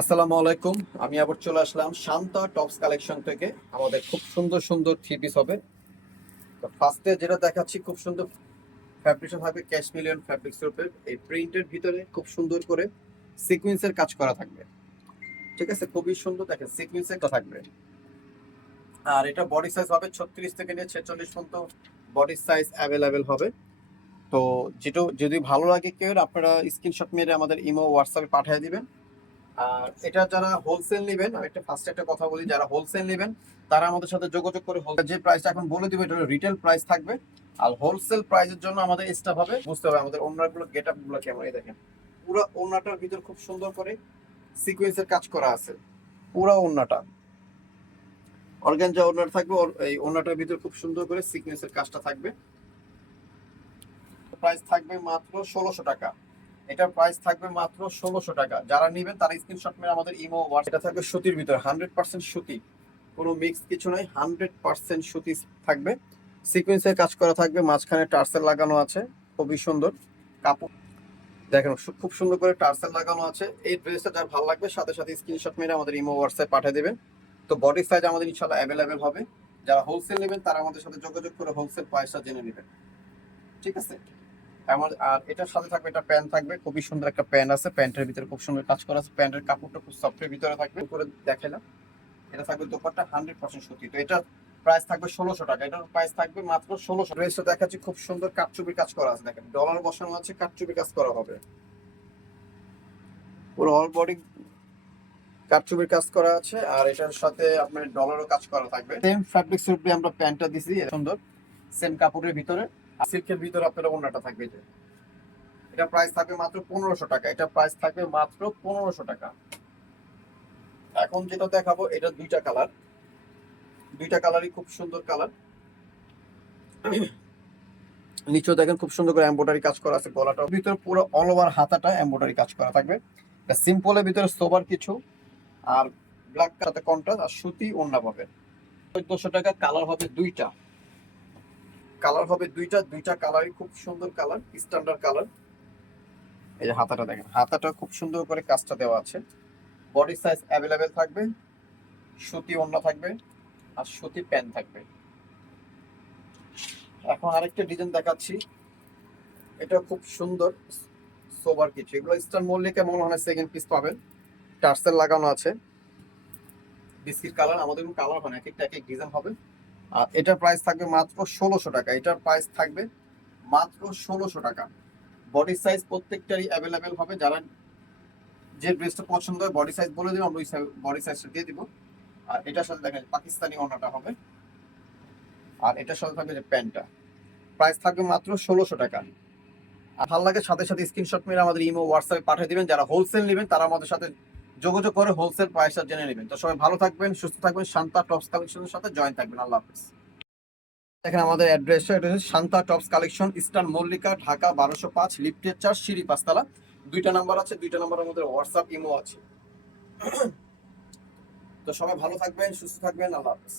আসসালামু আলাইকুম। আমি আবার চলে আসলাম শান্তা টপস কালেকশন থেকে। আমাদের খুব সুন্দর সুন্দর থ্রি পিস হবে। তো ফার্স্টে যেটা দেখাচ্ছি, খুব সুন্দর ফ্যাব্রিকটা থাকবে ক্যাশ মিলিয়ন ফ্যাব্রিক্স রূপের এই প্রিন্টের ভিতরে খুব সুন্দর করে সিকুয়েন্সের কাজ করা থাকবে। ঠিক আছে? খুবই সুন্দর দেখেন সিকুয়েন্সের থাকবে। আর এটা বডি সাইজ হবে ছত্রিশ থেকে নিয়ে ছেচল্লিশ পর্যন্ত বডি সাইজ অ্যাভেলেবেল হবে। তো যেটা যদি ভালো লাগে কেউ, আপনারা স্ক্রিনশট মেরে আমাদের ইমো হোয়াটসঅ্যাপে পাঠিয়ে দিবেন। আর এটা যারা হোলসেল নেবেন, আমি একটা ফার্স্ট একটা কথা বলি, যারা হোলসেল নেবেন, তারা আমাদের সাথে যোগাযোগ করে যে প্রাইসটা এখন বলে দিবে, এটা রিটেল প্রাইস থাকবে। আর হোলসেল প্রাইসের জন্য আমাদের স্টাফ হবে, বুঝতে হবে আমাদের ওনারগুলো গেট আপগুলো কেমন দেখেন। পুরো ওনাটার ভিতর খুব সুন্দর করে সিকোয়েন্সের কাজ করা আছে। পুরো ওনাটা অর্গানজা ওনার থাকবে এই ওনাটার ভিতর খুব সুন্দর করে সিকোয়েন্সের কাজটা থাকবে। প্রাইস থাকবে মাত্র ষোলোশো টাকা। এটার প্রাইস থাকবে মাত্র ষোলোশো টাকা। যারা নেবেন তারা স্ক্রিনশট মেরে আমাদের ইমো হোয়াটস এটা থাকবে সুতির ভিতরে। হান্ড্রেড পার্সেন্ট সুতি। কোনো মিক্স কিছু নাই হান্ড্রেড পার্সেন্ট সুতি থাকবে। সিকোয়েন্সের কাজ করা থাকবে, মাঝখানে টার্সেল লাগানো আছে, খুবই সুন্দর। কাপড় দেখেন খুব সুন্দর করে টার্সেল লাগানো আছে। এই ড্রেসটা যার ভালো লাগবে, সাথে সাথে স্ক্রিনশট মেরে আমাদের ইমো হোয়াটসঅ্যাপ পাঠিয়ে দেবেন। তো বডি সাইজ আমাদের ইনশাল্লাহ অ্যাভেলেবেল হবে। যারা হোলসেল নেবেন, তারা আমাদের সাথে যোগাযোগ করে হোলসেল প্রাইসটা জেনে নেবেন। ঠিক আছে? আমার আর এটার সাথে থাকবে একটা প্যান্ট থাকবে, খুবই সুন্দর একটা প্যান্ট আছে, প্যান্টের ভিতরে খুব সুন্দর কাজ করা আছে, প্যান্টের কাপড়টা খুব সফটের ভিতরে থাকবে করে দেখালাম, এটা থাকবে দোপাট্টা হান্ড্রেড পার্সেন্ট সুতি, তো এটা প্রাইস থাকবে ষোলোশো টাকা, এটার প্রাইস থাকবে মাত্র ষোলোশো ড্রেসটা দেখাচ্ছি, খুব সুন্দর কাটচুপির কাজ করা আছে, দেখেন ডলার বসানো আছে কাটচুপির কাজ করা হবে। পুরো অল বডি কাটচুপির কাজ করা আছে, আর এটার সাথে আপনার ডলারও কাজ করা থাকবে। সেম ফ্যাব্রিক সুট দিয়ে আমরা প্যান্টটা দিছি, সুন্দর সেম কাপড়ের ভিতরে। সিল্কের ভিতরে আপনার ওনাটা থাকবে যে। এটা প্রাইস থাকবে মাত্র পনেরোশো টাকা। এটা প্রাইস থাকবে মাত্র পনেরোশো টাকা। এখন যেটা দেখাবো, এটা দুইটা কালার দুইটা কালারই খুব সুন্দর কালার নিচেও দেখেন খুব সুন্দর করে এম্ব্রয়ডারি কাজ করা আছে গলাটার ভিতরে পুরো অল ওভার হাতাটা এম্ব্রয়ডারি কাজ করা থাকবে। সিম্পলের ভিতরে সোবার কিছু। আর ব্ল্যাক সাথে কন্ট্রাস্ট আর সুতি ওন্না পাবে চোদ্দশো টাকা কালার হবে দুইটা। কালার হবে দুইটা দুইটা কালারই খুব সুন্দর কালার স্ট্যান্ডার্ড কালার এই যে হাতাটা দেখেন, হাতাটা খুব সুন্দর করে কাজটা দেওয়া আছে। বডি সাইজ অ্যাভেলেবেল থাকবে, সুতি ওন্না থাকবে আর সুতি প্যান্ট থাকবে। এখন আরেকটা ডিজাইন দেখাচ্ছি। এটা খুব সুন্দর সোবার কিছু এগুলো স্টার মল্লিকে মনে হয় সেকেন্ড পিস পাবেন। টার্সেল লাগানো আছে। বিস্কিট কালার আমাদের কালার হয় না, এক একটা, এক এক ডিজাইন হবে। আর এটার প্রাইস থাকবে মাত্র ষোলোশো টাকা। এটার প্রাইস থাকবে মাত্র ষোলোশো টাকা। বডি সাইজ প্রত্যেকটারই অ্যাভেলেবেল হবে। যারা যে ড্রেসটা পছন্দ হয় বডি সাইজ বলে দিব আমরা ওই বডি সাইজটা দিয়ে দিব। আর এটার সাথে দেখেন, পাকিস্তানি ওনাটা হবে। আর এটার সাথে থাকবে যে প্যান্টটা। প্রাইস থাকবে মাত্র ষোলোশো টাকা। আর ভালো লাগে, সাথে সাথে স্ক্রিনশট মেরে আমাদের ইমো, হোয়াটসঅ্যাপে পাঠিয়ে দিবেন। যারা হোলসেল নেবেন, তারা আমাদের সাথে যোগাযোগ করে হোলসেল প্রাইসটা জেনে নেবেন। তো সবাই ভালো থাকবেন, সুস্থ থাকবেন, শান্তা টপস কালেকশনের সাথে জয়েন থাকবেন। আল্লাহ হাফিজ। এখানে আমাদের অ্যাড্রেসটা এটা হচ্ছে Shanta tops collection, eastern Mallika, Dhaka বারোশো পাঁচ, লিফটের চার, সিঁড়ি পাঁচতলা। দুইটা নাম্বার আছে, দুইটা নাম্বারের মধ্যে হোয়াটসঅ্যাপ ইমো আছে। তো সবাই ভালো থাকবেন, সুস্থ থাকবেন, আল্লাহ হাফিজ।